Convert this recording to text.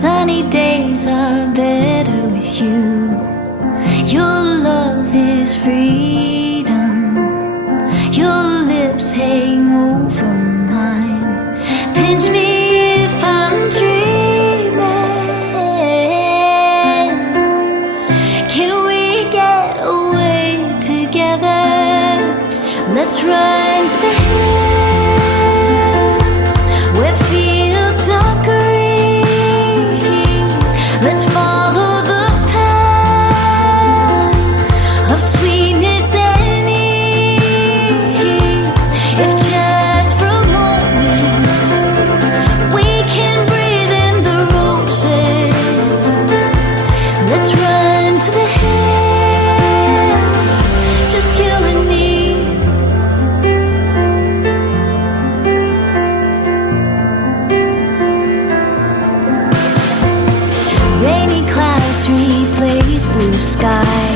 Sunny days are better with you. Your love is freedom. Your lips hang over mine. Pinch me if I'm dreaming. Can we get away together? Let's run to the hills where fields are green. Let's follow the path of sweetness and ease. If just for a moment we can breathe in the roses, let's run to the hills, just you and me. Rainy clouds replace blue sky.